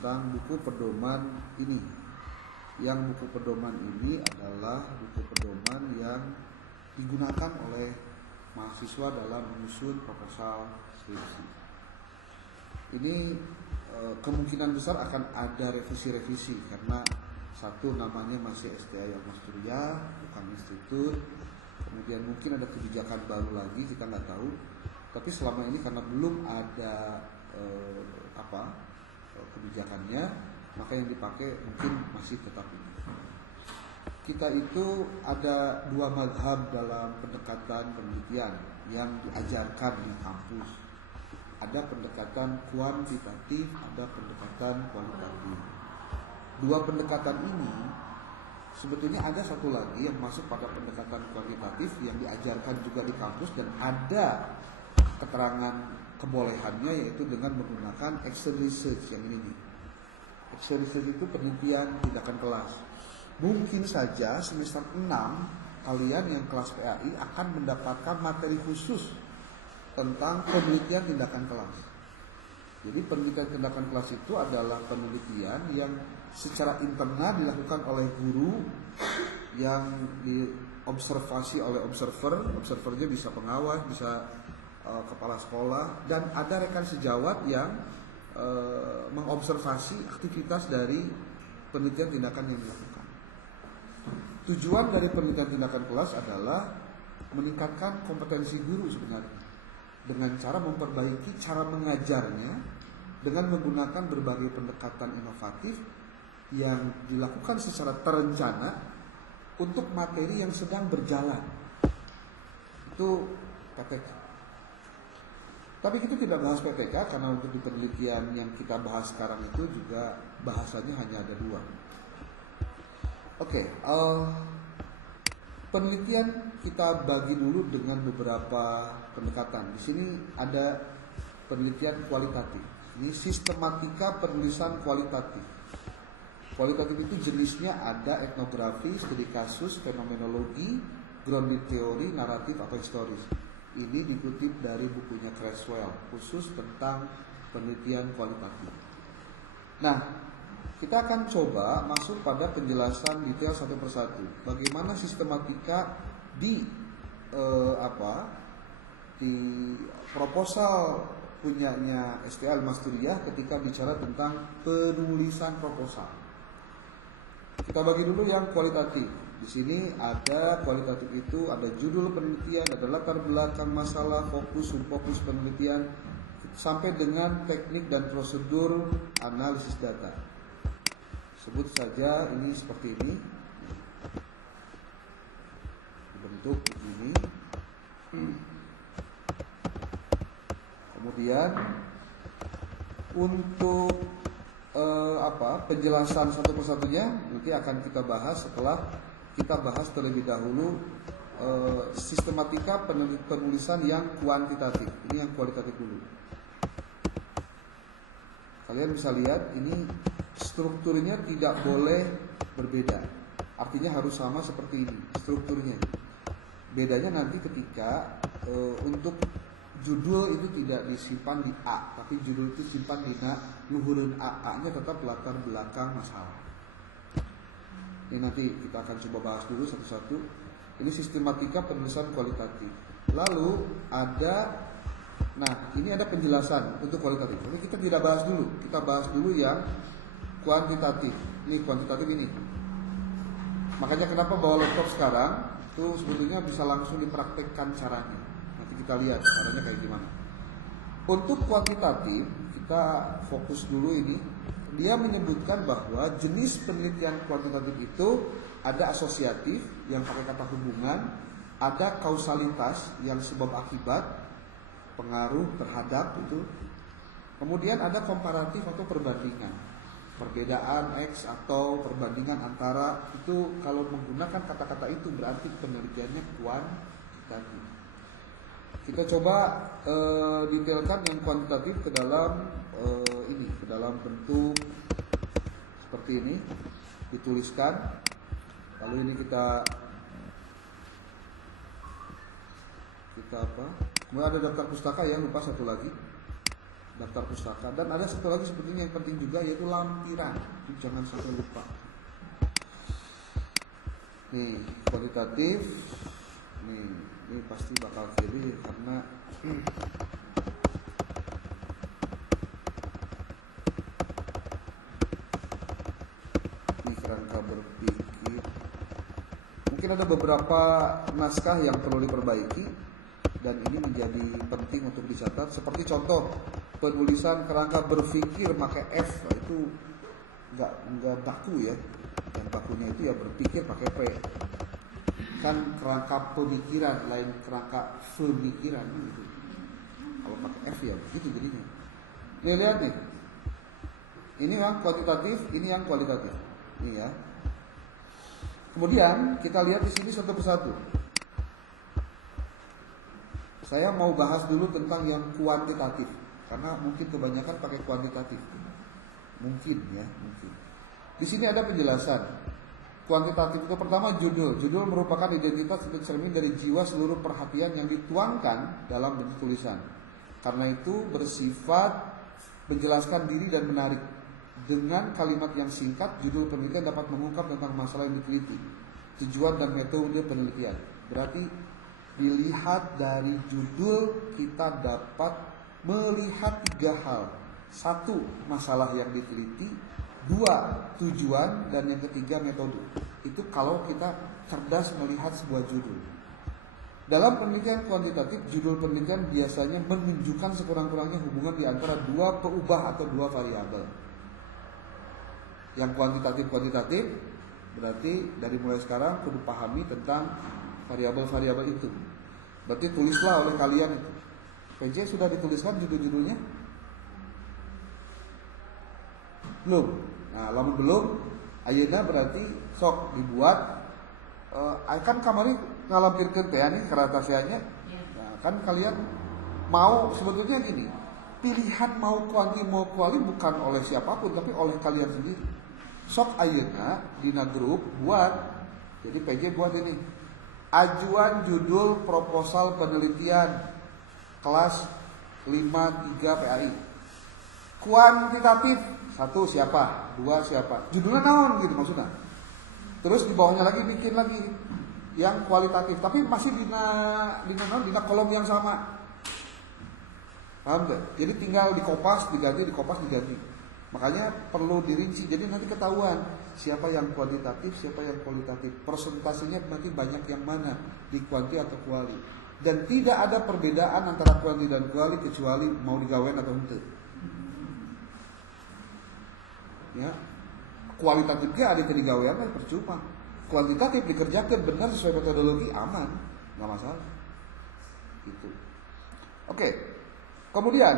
tentang buku pedoman ini. Yang buku pedoman ini adalah buku pedoman yang digunakan oleh mahasiswa dalam menyusun proposal skripsi. Ini kemungkinan besar akan ada revisi-revisi karena satu, namanya masih STI Al-Masturiah, bukan institut. Kemudian mungkin ada kebijakan baru lagi, kita nggak tahu. Tapi selama ini karena belum ada kebijakannya, maka yang dipakai mungkin masih tetap ini. Kita itu ada dua mazhab dalam pendekatan penelitian yang diajarkan di kampus. Ada pendekatan kuantitatif, ada pendekatan kualitatif. Dua pendekatan ini sebetulnya ada satu lagi yang masuk pada pendekatan kuantitatif yang diajarkan juga di kampus dan ada keterangan kebolehannya, yaitu dengan menggunakan action research yang ini nih. Action research itu penelitian tindakan kelas. Mungkin saja semester 6 kalian yang kelas PAI akan mendapatkan materi khusus tentang penelitian tindakan kelas. Jadi penelitian tindakan kelas itu adalah penelitian yang secara internal dilakukan oleh guru yang diobservasi oleh observer. Observernya bisa pengawas, bisa kepala sekolah, dan ada rekan sejawat yang mengobservasi aktivitas dari penelitian tindakan yang dilakukan. Tujuan dari penelitian tindakan kelas adalah meningkatkan kompetensi guru sebenarnya dengan cara memperbaiki cara mengajarnya dengan menggunakan berbagai pendekatan inovatif yang dilakukan secara terencana untuk materi yang sedang berjalan. Itu PTK. Tapi kita tidak bahas PTK karena untuk di penelitian yang kita bahas sekarang itu juga bahasanya hanya ada dua. Penelitian kita bagi dulu dengan beberapa pendekatan. Di sini ada penelitian kualitatif. Ini sistematika penulisan kualitatif. Kualitatif itu jenisnya ada etnografi, studi kasus, fenomenologi, grounded teori, naratif atau historis. Ini dikutip dari bukunya Creswell khusus tentang penelitian kualitatif. Nah, kita akan coba masuk pada penjelasan detail satu persatu. Bagaimana sistematika di proposal punyanya STI Al-Masturiah ketika bicara tentang penulisan proposal. Kita bagi dulu yang kualitatif. Di sini ada kualitatif itu ada judul penelitian, ada latar belakang masalah, fokus, subfokus penelitian, sampai dengan teknik dan prosedur analisis data. Sebut saja ini seperti ini, dibentuk begini. Kemudian untuk penjelasan satu persatunya nanti akan kita bahas setelah kita bahas terlebih dahulu sistematika penulisan yang kuantitatif. Ini yang kualitatif dulu. Kalian bisa lihat ini strukturnya tidak boleh berbeda. Artinya harus sama seperti ini strukturnya. Bedanya nanti ketika untuk judul itu tidak disimpan di A, tapi judul itu simpan di luhureun A. A-nya tetap latar belakang masalah. Ini nanti kita akan coba bahas dulu satu-satu. Ini sistematika penulisan kualitatif. Lalu ada ini ada penjelasan untuk kualitatif. Tapi kita tidak bahas dulu. Kita bahas dulu yang kuantitatif. Ini kuantitatif ini. Makanya kenapa bawa laptop sekarang? Itu sebetulnya bisa langsung dipraktekkan caranya. Nanti kita lihat caranya kayak gimana. Untuk kuantitatif kita fokus dulu ini. Dia menyebutkan bahwa jenis penelitian kuantitatif itu ada asosiatif yang pakai kata hubungan, ada kausalitas yang sebab akibat, pengaruh terhadap itu. Kemudian ada komparatif atau perbandingan. Perbedaan X atau perbandingan antara, itu kalau menggunakan kata-kata itu berarti penelitiannya kuantitatif. Kita coba detailkan yang kuantitatif ke dalam ke dalam bentuk seperti ini, dituliskan. Lalu ini kita apa? Kemudian ada daftar pustaka ya, lupa satu lagi. daftar pustaka. Dan ada satu lagi sebetulnya yang penting juga, yaitu lampiran. Itu jangan sampai lupa. Nih, kuantitatif. Nih, ini pasti bakal kiri karena ini kerangka berpikir. Mungkin ada beberapa naskah yang perlu diperbaiki dan ini menjadi penting untuk dicatat. Seperti contoh penulisan kerangka berpikir pakai F, itu nggak baku ya. Yang bakunya itu ya berpikir pakai P. Kan kerangka pemikiran lain kerangka pemikiran gitu. Kalau pakai F ya begitu jadinya. Nih lihat nih. Ini yang kuantitatif, ini yang kualitatif. Nih ya. Kemudian kita lihat di sini satu persatu. Saya mau bahas dulu tentang yang kuantitatif karena mungkin kebanyakan pakai kuantitatif. Mungkin ya, mungkin. Di sini ada penjelasan. Kuantitatif itu pertama judul. Judul merupakan identitas dan cermin dari jiwa seluruh perhatian yang dituangkan dalam bentuk tulisan. Karena itu bersifat menjelaskan diri dan menarik. Dengan kalimat yang singkat, judul penelitian dapat mengungkap tentang masalah yang diteliti, tujuan dan metode penelitian. Berarti dilihat dari judul kita dapat melihat 3 hal. 1, masalah yang diteliti. 2, tujuan. Dan yang ketiga, metode. Itu kalau kita cerdas melihat sebuah judul. Dalam penelitian kuantitatif, judul penelitian biasanya menunjukkan sekurang-kurangnya hubungan di antara 2 peubah atau 2 variabel. Yang kuantitatif berarti dari mulai sekarang kudu pahami tentang variabel-variabel itu. Berarti tulislah oleh kalian itu. PJ sudah dituliskan judul-judulnya? Belum. Nah, lamun belum, ayeuna berarti sok dibuat. Kan kamari ngalampirkeun teh nih karatasianya. Nah, kan kalian mau sebetulnya gini. Pilihan mau kuanti mau kuali bukan oleh siapapun tapi oleh kalian sendiri. Sok ayeuna dina grup buat. Jadi PJ buat ini. Ajuan judul proposal penelitian kelas 53 PAI. Kuantitatif 1 siapa, 2 siapa. Judulnya naon gitu maksudnya. Terus di bawahnya lagi bikin lagi yang kualitatif, tapi masih dina kolom yang sama. Paham gak? Jadi tinggal dikopas diganti. Makanya perlu dirinci. Jadi nanti ketahuan siapa yang kuantitatif, siapa yang kualitatif. Persentasenya nanti banyak yang mana di kuanti atau kuali. Dan tidak ada perbedaan antara kuanti dan kuali kecuali mau digawen atau henteu. Ya, kualitatifnya ada digawean percuma. Kuantitatif dikerjakan benar sesuai metodologi aman, nggak masalah. Itu. Oke. Kemudian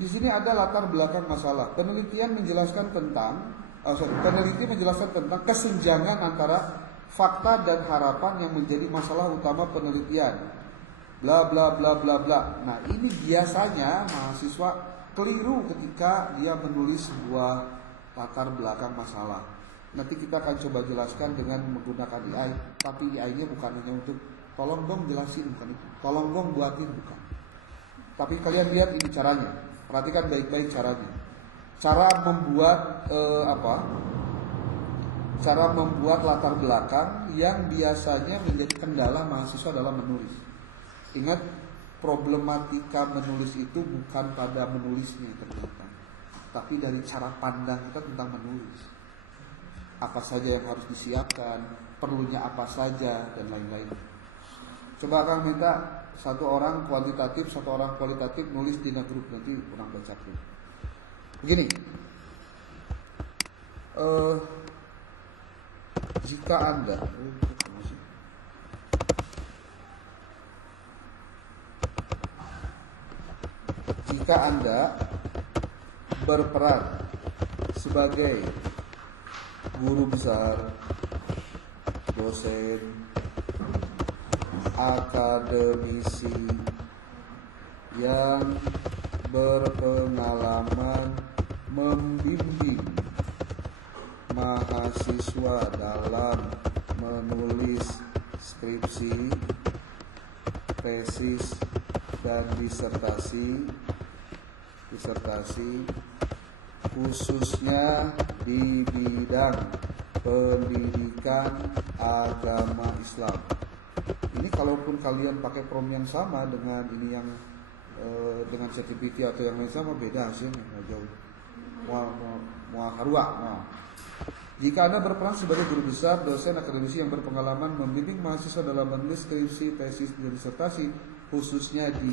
di sini ada latar belakang masalah. Peneliti menjelaskan tentang kesenjangan antara fakta dan harapan yang menjadi masalah utama penelitian. Bla bla bla bla bla. Nah, ini biasanya mahasiswa keliru ketika dia menulis sebuah latar belakang masalah. Nanti kita akan coba jelaskan dengan menggunakan AI. Tapi AI-nya bukan hanya untuk tolong dong jelasin, bukan itu. Tolong dong buatin, bukan. Tapi kalian lihat ini caranya. Perhatikan baik-baik caranya. Cara membuat Cara membuat latar belakang yang biasanya menjadi kendala mahasiswa dalam menulis. Ingat, problematika menulis itu bukan pada menulisnya ternyata, tapi dari cara pandang kita tentang menulis. Apa saja yang harus disiapkan, perlunya apa saja, dan lain-lain. Coba Kang minta 1 orang kuantitatif, 1 orang kualitatif nulis di grup, nanti orang bacakan. Begini, jika Anda berperan sebagai guru besar, dosen, akademisi yang berpengalaman membimbing mahasiswa dalam menulis skripsi, tesis, dan disertasi, disertasi khususnya di bidang pendidikan agama Islam. Ini kalaupun kalian pakai prom yang sama dengan ini yang dengan ChatGPT atau yang lain sama, beda hasilnya, nggak jauh. Jika Anda berperan sebagai guru besar, dosen akademisi yang berpengalaman membimbing mahasiswa dalam menulis skripsi, tesis, dan disertasi, khususnya di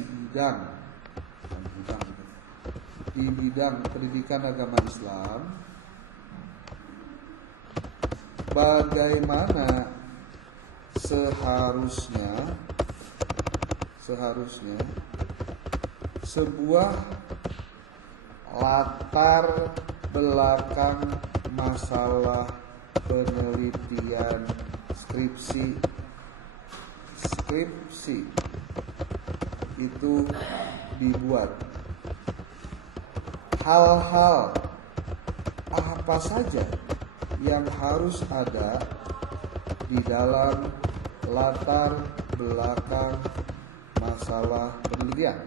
bidang pendidikan agama Islam, bagaimana seharusnya sebuah latar belakang masalah penelitian skripsi itu dibuat. Hal-hal apa saja yang harus ada di dalam latar belakang masalah penelitian.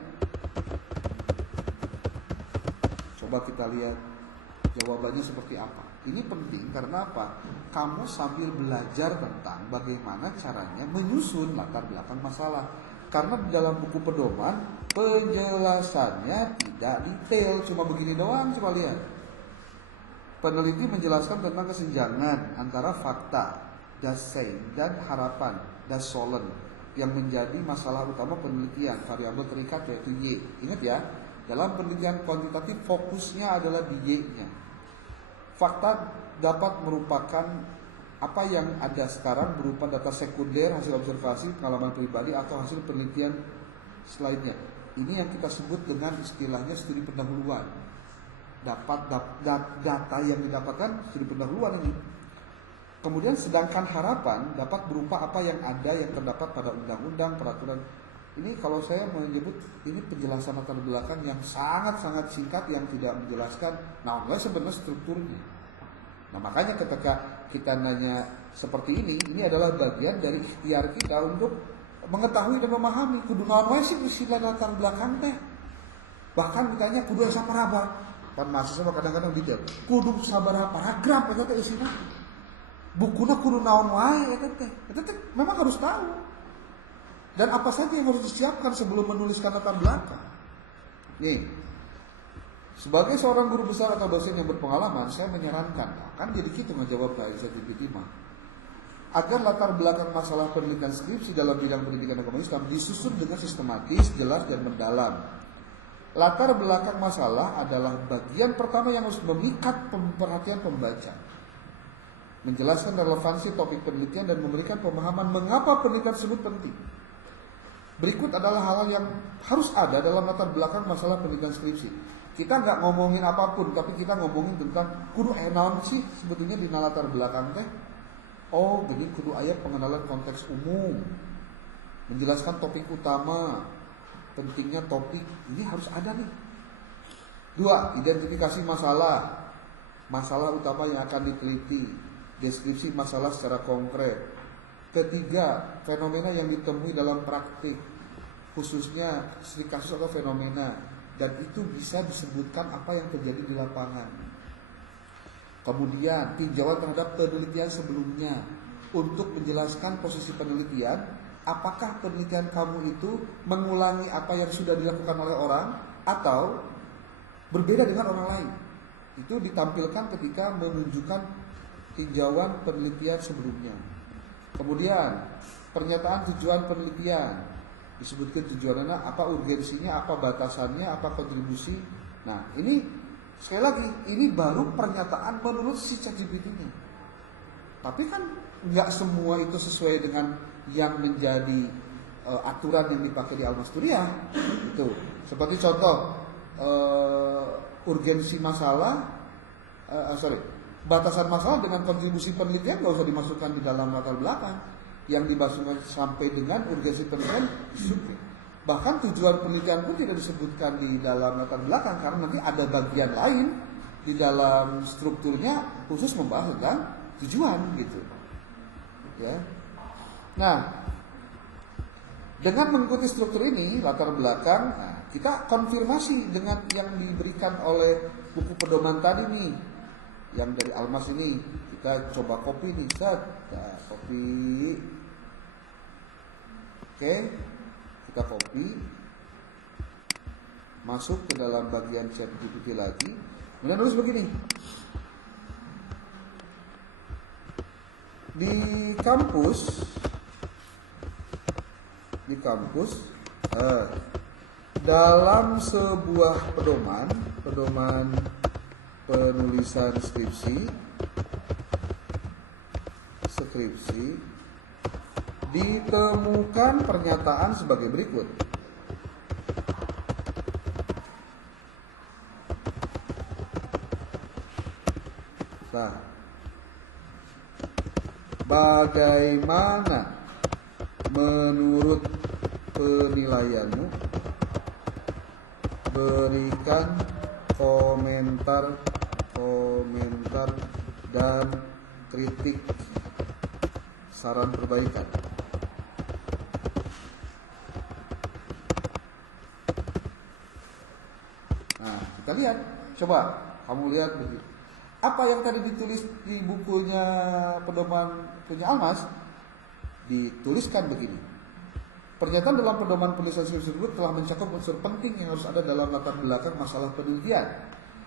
Coba kita lihat jawabannya seperti apa. Ini penting karena apa? Kamu sambil belajar tentang bagaimana caranya menyusun latar belakang masalah. Karena di dalam buku pedoman penjelasannya tidak detail, cuma begini doang, coba lihat. Peneliti menjelaskan tentang kesenjangan antara fakta, das sein, dan harapan, das sollen, yang menjadi masalah utama penelitian. Variabel terikat yaitu Y. Ingat ya, dalam penelitian kuantitatif fokusnya adalah di Y-nya. Fakta dapat merupakan apa yang ada sekarang berupa data sekunder, hasil observasi, pengalaman pribadi, atau hasil penelitian selainnya. Ini yang kita sebut dengan istilahnya studi pendahuluan. Data yang didapatkan studi pendahuluan ini. Kemudian sedangkan harapan dapat berupa apa yang ada yang terdapat pada undang-undang, peraturan. Ini kalau saya menyebut ini penjelasan latar belakang yang sangat-sangat singkat yang tidak menjelaskan sebenarnya strukturnya. Nah, makanya ketika kita nanya seperti ini adalah bagian dari ikhtiar kita untuk mengetahui dan memahami kudu naon wae sih istilah latar belakang teh. Bahkan ditanya kudu sabaraha. Kan mahasiswa kadang-kadang dijawab, kudu sabaraha paragraf eta teh isina. Bukuna kudu naon wae eta teh. Eta teh memang harus tahu. Dan apa saja yang harus disiapkan sebelum menuliskan latar belakang. Nih, sebagai seorang guru besar atau dosen yang berpengalaman, saya menyarankan, kan jadi gitu ngejawab Pak ChatGPT mah, agar latar belakang masalah penelitian skripsi dalam bidang pendidikan agama Islam disusun dengan sistematis, jelas, dan mendalam. Latar belakang masalah adalah bagian pertama yang harus memikat perhatian pembaca, menjelaskan relevansi topik penelitian dan memberikan pemahaman mengapa penelitian tersebut penting. Berikut adalah hal yang harus ada dalam latar belakang masalah penelitian skripsi. Kita nggak ngomongin apapun, tapi kita ngomongin tentang kudu naon sih sebetulnya di latar belakang teh. Oh, jadi kudu aya pengenalan konteks umum, menjelaskan topik utama, pentingnya topik ini harus ada nih. 2. Identifikasi masalah utama yang akan diteliti, deskripsi masalah secara konkret. 3. Fenomena yang ditemui dalam praktik, khususnya studi kasus atau fenomena, dan itu bisa disebutkan apa yang terjadi di lapangan. Kemudian tinjauan terhadap penelitian sebelumnya untuk menjelaskan posisi penelitian, apakah penelitian kamu itu mengulangi apa yang sudah dilakukan oleh orang atau berbeda dengan orang lain. Itu ditampilkan ketika menunjukkan tinjauan penelitian sebelumnya. Kemudian pernyataan tujuan penelitian, disebutkan tujuannya apa, urgensinya apa, batasannya apa, kontribusi. Nah, ini sekali lagi ini baru pernyataan menurut si ChatGPT-nya. Tapi kan nggak semua itu sesuai dengan yang menjadi aturan yang dipakai di Al-Masturiah. Itu seperti contoh urgensi masalah, batasan masalah dengan kontribusi penelitian nggak usah dimasukkan di dalam latar belakang. Yang dimasukkan sampai dengan urgensi penelitian disebut. Bahkan tujuan penelitian pun tidak disebutkan di dalam latar belakang karena nanti ada bagian lain di dalam strukturnya khusus membahas tentang tujuan gitu. Ya. Nah, dengan mengikuti struktur ini latar belakang, kita konfirmasi dengan yang diberikan oleh buku pedoman tadi nih, yang dari Almas ini. Kita coba copy nih, set, nah, copy. Oke, kita copy, masuk ke dalam bagian ChatGPT lagi, kemudian tulis begini. Di kampus dalam sebuah pedoman penulisan skripsi ditemukan pernyataan sebagai berikut. Nah, bagaimana menurut penilaianmu? Berikan komentar dan kritik, saran perbaikan. Nah, kita lihat, coba kamu lihat begitu. Apa yang tadi ditulis di bukunya pedoman punya Almas, dituliskan begini. Pernyataan dalam pedoman penulisan skripsi tersebut telah mencakup unsur penting yang harus ada dalam latar belakang masalah penelitian,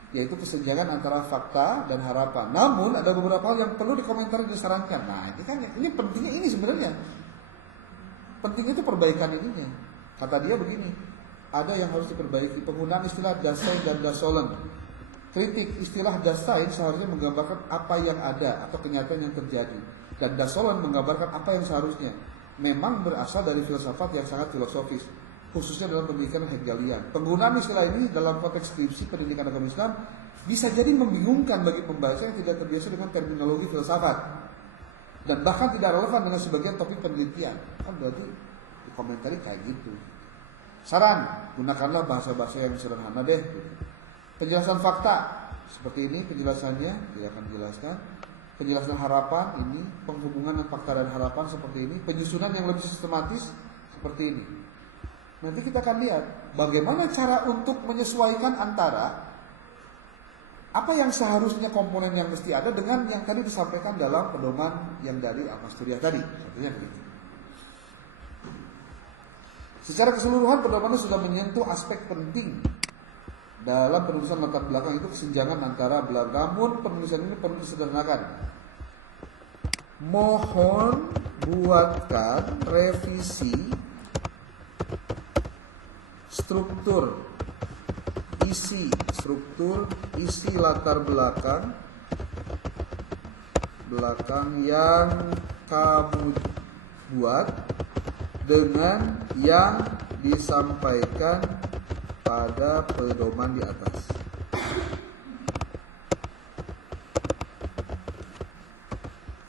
yaitu kesenjangan antara fakta dan harapan. Namun ada beberapa hal yang perlu dikomentari dan disarankan. Nah, ini pentingnya ini sebenarnya. Pentingnya itu perbaikan ininya. Kata dia begini, ada yang harus diperbaiki, penggunaan istilah dasein dan dasolen. Kritik, istilah dasein seharusnya menggambarkan apa yang ada atau kenyataan yang terjadi, dan dasolen menggambarkan apa yang seharusnya. Memang berasal dari filsafat yang sangat filosofis, khususnya dalam pemikiran Hegelian. Penggunaan istilah ini dalam konteks skripsi pendidikan agama Islam bisa jadi membingungkan bagi pembaca yang tidak terbiasa dengan terminologi filsafat, dan bahkan tidak relevan dengan sebagian topik penelitian. Kan berarti dikomentari kayak gitu. Saran, gunakanlah bahasa-bahasa yang sederhana deh. Penjelasan fakta seperti ini penjelasannya, dia akan jelaskan. Penjelasan harapan ini, penghubungan fakta dan harapan seperti ini, penyusunan yang lebih sistematis seperti ini. Nanti kita akan lihat bagaimana cara untuk menyesuaikan antara apa yang seharusnya komponen yang mesti ada dengan yang tadi disampaikan dalam pedoman yang dari Almas Turiah tadi. Contohnya begitu. Secara keseluruhan pedoman sudah menyentuh aspek penting dalam penulisan latar belakang, itu kesenjangan antara belakang. Namun penulisan ini perlu disederhanakan. Mohon buatkan revisi struktur isi latar belakang yang kamu buat dengan yang disampaikan pada pedoman di atas.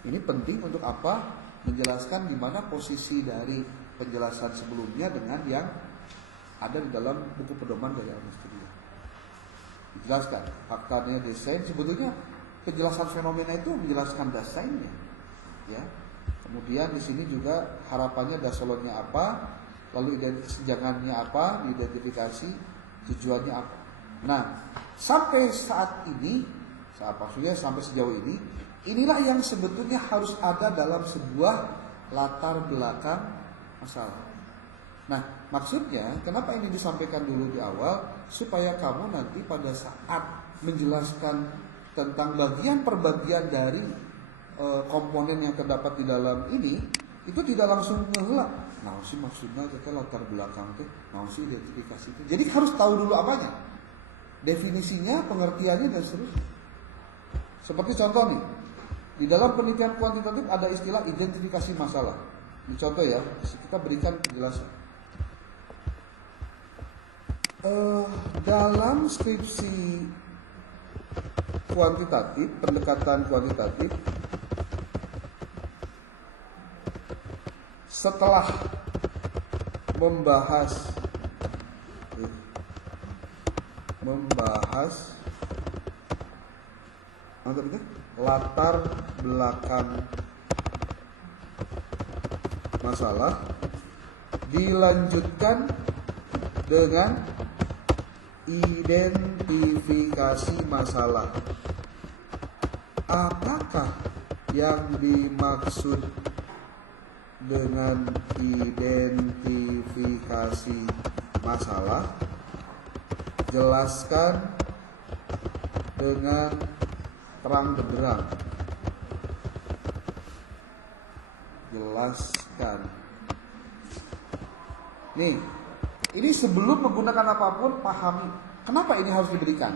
Ini penting untuk apa? Menjelaskan di mana posisi dari penjelasan sebelumnya dengan yang ada di dalam buku pedoman dari Almas Turiah. Dijelaskan faktanya desain, sebetulnya penjelasan fenomena itu menjelaskan desainnya, ya. Kemudian di sini juga harapannya dasolonnya apa, lalu kesenjangannya apa, diidentifikasi, tujuannya apa. Nah, sampai saat ini, sampai sejauh ini, inilah yang sebetulnya harus ada dalam sebuah latar belakang masalah. Nah, maksudnya kenapa ini disampaikan dulu di awal, supaya kamu nanti pada saat menjelaskan tentang bagian per bagian dari komponen yang terdapat di dalam ini, itu tidak langsung ngelak. Nah, sih maksudnya kita latar belakang itu, nah sih identifikasi itu. Jadi harus tahu dulu apanya, definisinya, pengertiannya dan seterusnya. Seperti contoh nih, di dalam penelitian kuantitatif ada istilah identifikasi masalah. Ini contoh ya, kita berikan penjelasan. Dalam skripsi kuantitatif, pendekatan kuantitatif, setelah membahas latar belakang masalah, dilanjutkan dengan identifikasi masalah. Apakah yang dimaksud dengan identifikasi masalah? Jelaskan dengan terang benderang. Jelaskan. Nih, ini sebelum menggunakan apapun pahami. Kenapa ini harus diberikan?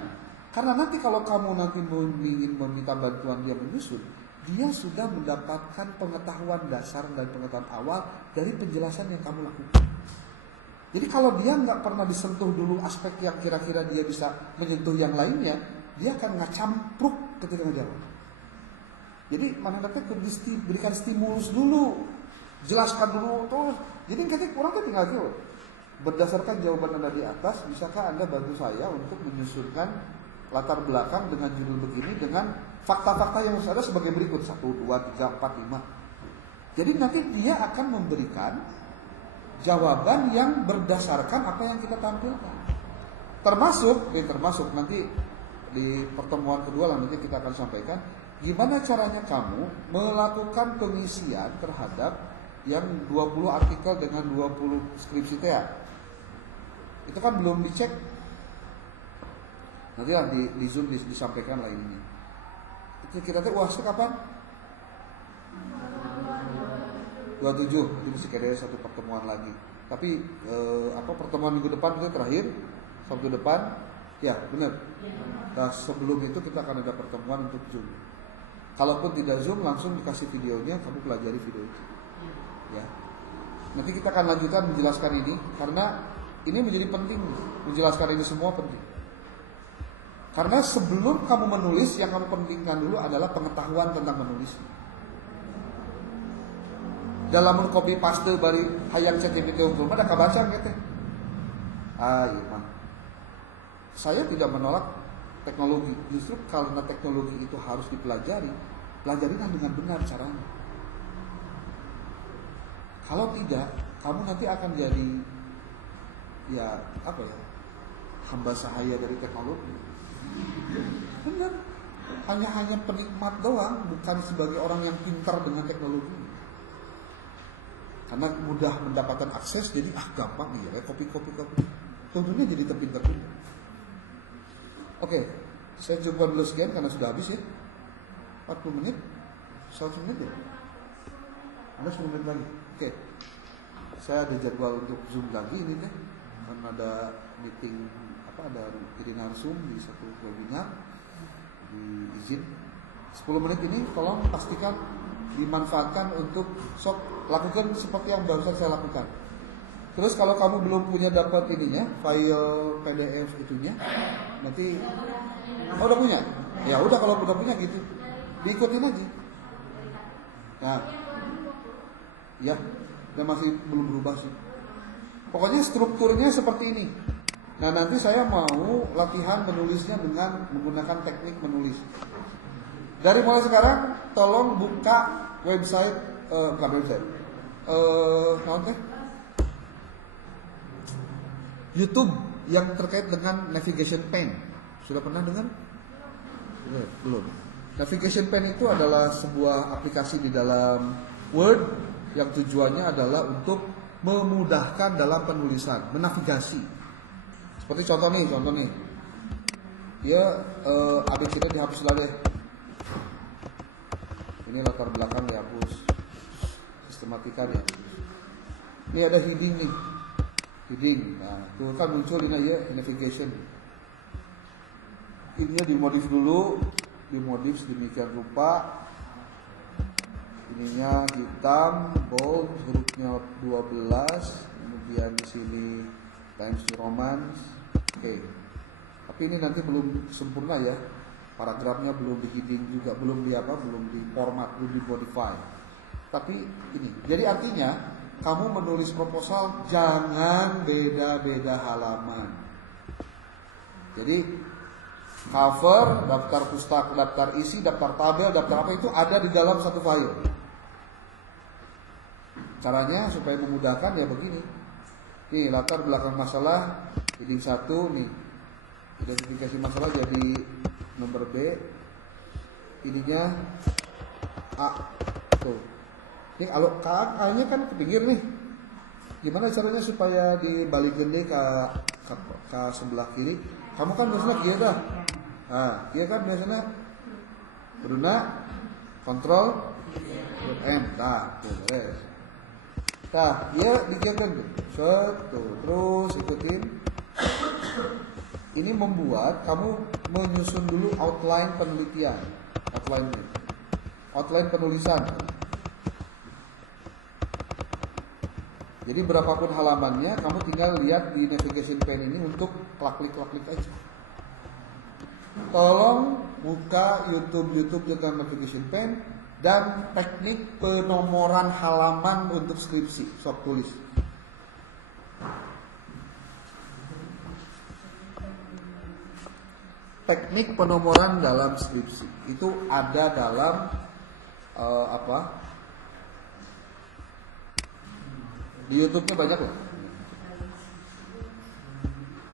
Karena nanti kalau kamu nanti ingin meminta bantuan dia menyusun, dia sudah mendapatkan pengetahuan dasar dan pengetahuan awal dari penjelasan yang kamu lakukan. Jadi kalau dia nggak pernah disentuh dulu aspek yang kira-kira dia bisa menyentuh yang lainnya, dia akan ngacampruk ketika ngejawab. Jadi mana-mana berikan stimulus dulu, jelaskan dulu terus. Jadi ketika kurang kan tinggal jawab. Berdasarkan jawaban Anda di atas, bisakah Anda bantu saya untuk menyusunkan latar belakang dengan judul begini dengan fakta-fakta yang harus ada sebagai berikut 1, 2, 3, 4, 5. Jadi nanti dia akan memberikan jawaban yang berdasarkan apa yang kita tampilkan. Termasuk nanti di pertemuan kedua nanti kita akan sampaikan gimana caranya kamu melakukan pengisian terhadap yang 20 artikel dengan 20 skripsi TA. Itu kan belum dicek. Nanti lah di Zoom disampaikan lah ini. Itu kita UASnya kapan? 27, itu masih kira satu pertemuan lagi. Tapi pertemuan minggu depan itu terakhir, Sabtu depan, ya benar. Nah, sebelum itu kita akan ada pertemuan untuk Zoom. Kalaupun tidak Zoom, langsung dikasih videonya, kamu pelajari video itu. Ya. Nanti kita akan lanjutkan menjelaskan ini karena ini menjadi penting, menjelaskan ini semua penting. Karena sebelum kamu menulis, yang kamu pentingkan dulu adalah pengetahuan tentang menulis. Dalam copy paste bari hayang ChatGPT unggul, ada kabaca gitu. Iya mah. Saya tidak menolak teknologi, justru karena teknologi itu harus dipelajari, pelajarilah dengan benar caranya. Kalau tidak, kamu nanti akan jadi hamba sahaya dari teknologi. Benar. Hanya penikmat doang, bukan sebagai orang yang pintar dengan teknologi. Karena mudah mendapatkan akses, jadi gampang ya, kopi. Tentunya jadi terpintar juga. Oke, saya coba dulu sekian karena sudah habis ya. 40 menit, 100 menit ya. Ada 10 menit lagi. Oke, saya ada jadwal untuk Zoom lagi ini deh. Karena ada meeting ada kirim Zoom di satu webinar diizin 10 menit ini tolong pastikan dimanfaatkan untuk lakukan seperti yang barusan saya lakukan. Terus kalau kamu belum punya dapat ininya, file PDF itunya, nanti udah punya? Ya udah, kalau udah punya gitu, diikutin aja. Nah, ya, dan masih belum berubah sih. Pokoknya strukturnya seperti ini. Nah, nanti saya mau latihan menulisnya dengan menggunakan teknik menulis. Dari mulai sekarang, tolong buka website, YouTube yang terkait dengan navigation pen. Sudah pernah dengar? Belum. Navigation pen itu adalah sebuah aplikasi di dalam Word yang tujuannya adalah untuk memudahkan dalam penulisan, menavigasi. Seperti contoh nih. Dia ABC-nya dihapus lah deh. Ini latar belakang dihapus, sistematika dihapus. Ini ada heading nih, nah itu kan muncul ini ya, navigation. Ininya dimodif dulu, sedemikian rupa. Ininya hitam, bold, hurufnya 12, kemudian di sini Times New Roman. Oke. Tapi ini nanti belum sempurna ya. Paragrafnya belum di-heading juga, belum di-format, belum di-modify. Tapi ini, jadi artinya kamu menulis proposal jangan beda-beda halaman. Jadi cover, daftar pustaka, daftar isi, daftar tabel, daftar apa itu ada di dalam satu file. Caranya supaya memudahkan ya begini. Nih latar belakang masalah, heading 1 nih. Identifikasi masalah jadi nomor B, ininya A. Tuh. Ini kalau A-nya kan ke pinggir nih. Gimana caranya supaya dibalikin deh ke sebelah kiri? Kamu kan biasanya kia dah. Nah, kia kan biasanya beruna kontrol M. Nah, tuh beres. Nah, dia dikirkan tuh. Set, tuh. Terus ikutin. Ini membuat kamu menyusun dulu outline penelitian, outline penulisan. Jadi berapapun halamannya, kamu tinggal lihat di navigation pane ini untuk klik aja. Tolong buka YouTube dengan navigation pane dan teknik penomoran halaman untuk skripsi, sok tulis. Teknik penomoran dalam skripsi itu ada dalam di YouTube-nya banyak loh.